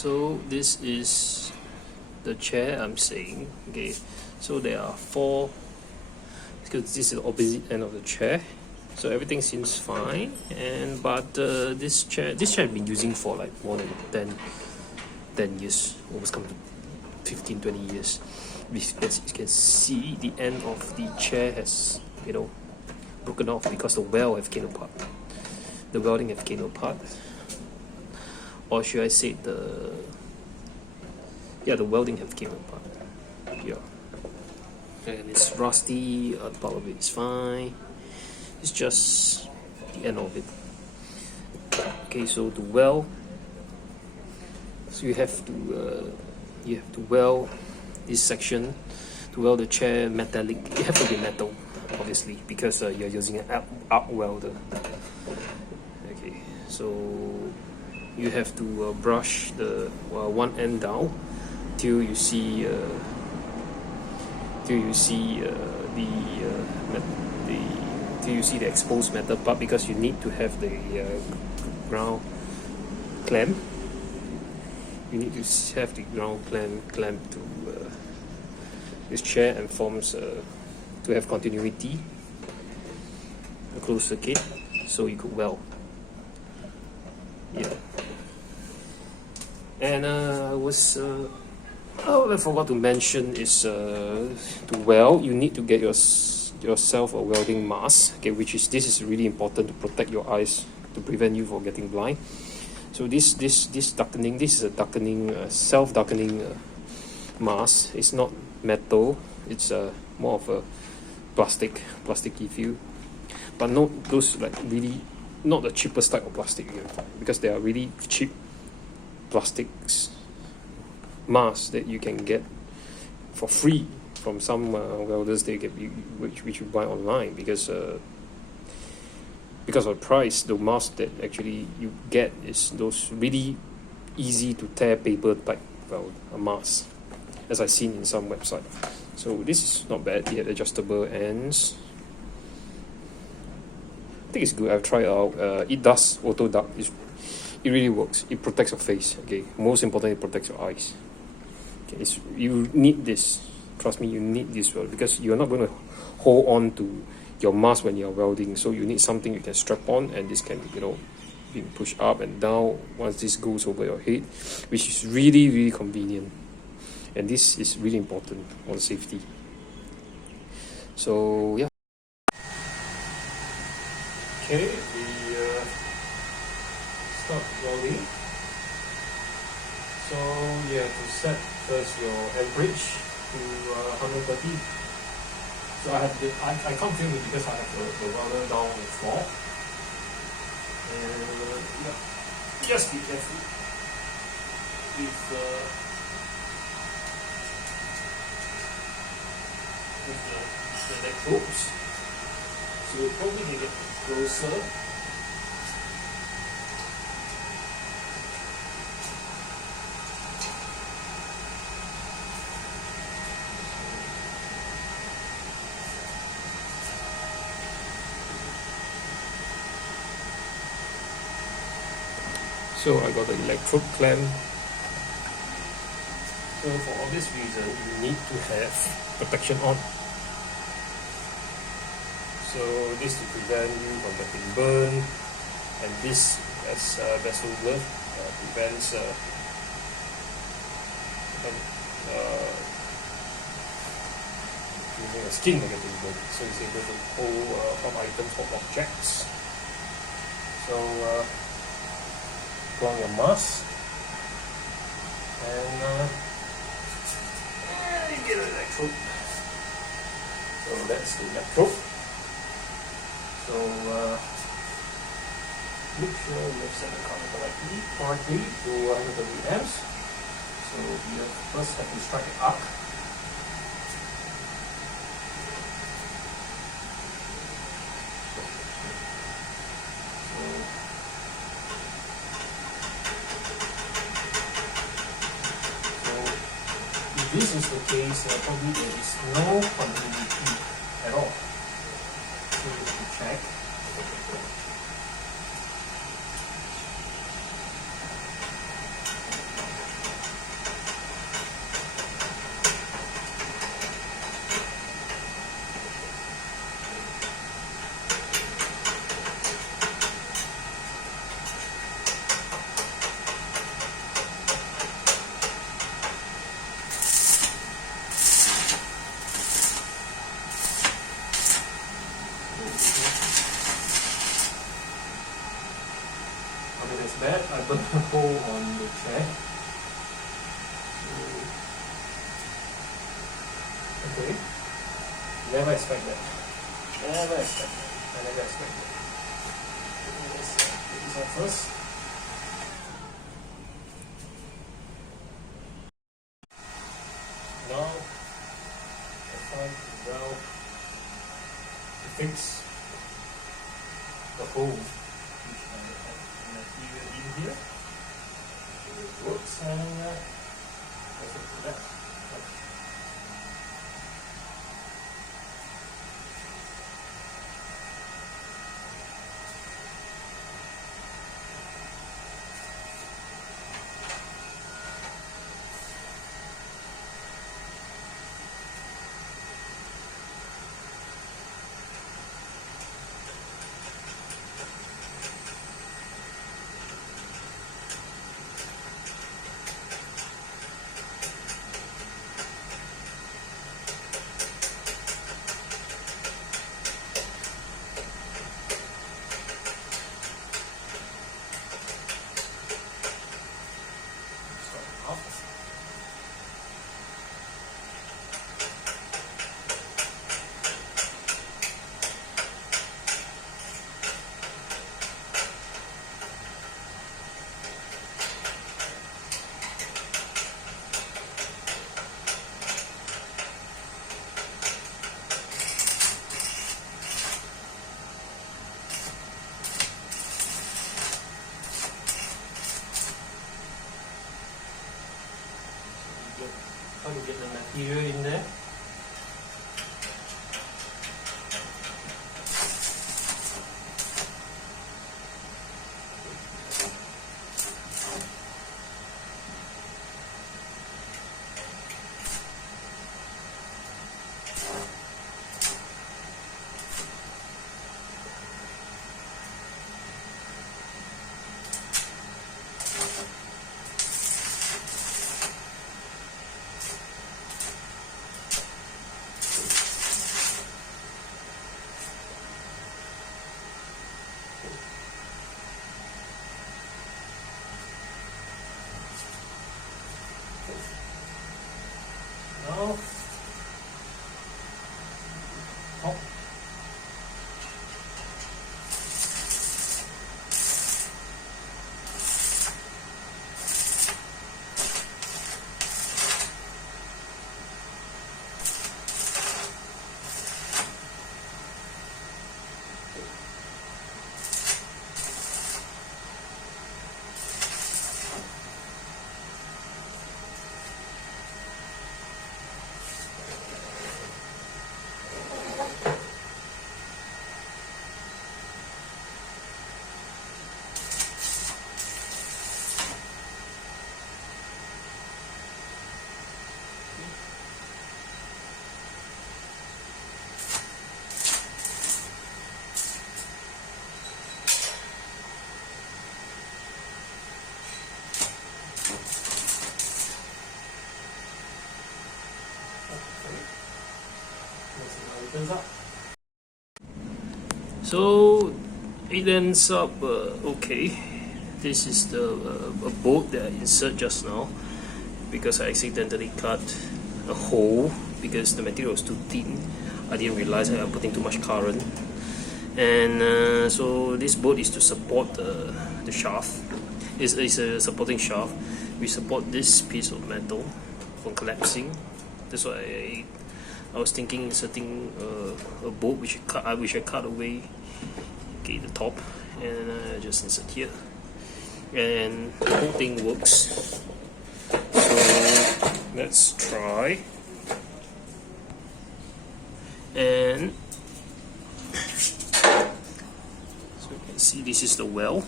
So this is the chair I'm saying. Okay, so there are four, because this is the opposite end of the chair. So everything seems fine, but this chair I've been using for like more than 10 years, almost come to 15-20 years. As you can see, the end of the chair has, broken off because the weld have came apart. The welding have came apart, or should I say the welding have came apart. Yeah, and it's rusty. Part of it is fine. It's just the end of it. Okay, so to weld, so you have to weld this section. To weld the chair metallic, it has to be metal, obviously, because you're using an arc welder. Okay, so you have to brush the one end down till you see the exposed metal part, because you need to have the ground clamp. You need to have the ground clamp to this chair and forms to have continuity, a closed circuit, so you could weld. Yeah. And I forgot to mention is to weld, you need to get yourself a welding mask. Okay, this is really important to protect your eyes, to prevent you from getting blind. So this darkening, this is a darkening, self-darkening mask. It's not metal. It's more of a plasticky feel, but not those like really, not the cheapest type of plastic, because there are really cheap plastics masks that you can get for free from some welders. They get which you buy online, because of the price. The mask that actually you get is those really easy to tear paper type mask, as I've seen in some website. So this is not bad. It had adjustable ends. I think it's good. I've tried it out. It does auto dark. It really works. It protects your face. Okay, most importantly, it protects your eyes. Okay, you need this. Trust me, you need this because you're not going to hold on to your mask when you're welding. So you need something you can strap on, and this can be pushed up and down once this goes over your head, which is really, really convenient. And this is really important for safety. So yeah. Okay, we start welding. So you have to set first your amperage to 130. So I can't feel it because I have the welder down on the floor. And just be careful with the electrodes. So you probably can get closer. So I got the electrode clamp. So for obvious reason, you need to have protection on. So this to prevent you from getting burned, and this as vessel glove prevents using a skin getting burned. So it's able to hold top items or objects. So put on your mask and you get an electrode. So that's the electrode. So make sure you set the current correctly to 130 amps. So you first have to strike an arc. If this is the case, probably there is no continuity at all. So you have to check. burn a hole on the chair. Okay. Never expect that. Never expect that. I never expect that. Let's get this out first. Now I find it well to fix the hole which I have material in here. It works and that's it for that. How to get the material in there. Now, top. Up. So it ends up okay. This is the a bolt that I insert just now because I accidentally cut a hole because the material was too thin. I didn't realize I was putting too much current, and so this bolt is to support the shaft. It's a supporting shaft. We support this piece of metal from collapsing. That's why I was thinking inserting a bolt which I cut away, okay, the top, and just insert here, and the whole thing works. So let's try, and so you can see this is the well.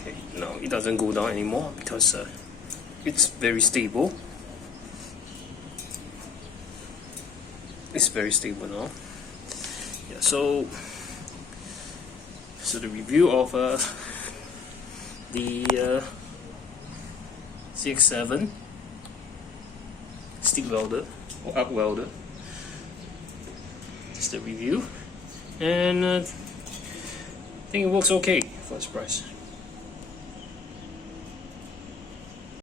Okay, now it doesn't go down anymore because it's very stable. It's very stable now. Yeah, so the review of the ZX7 stick welder or arc welder. Just the review, and I think it works okay for its price.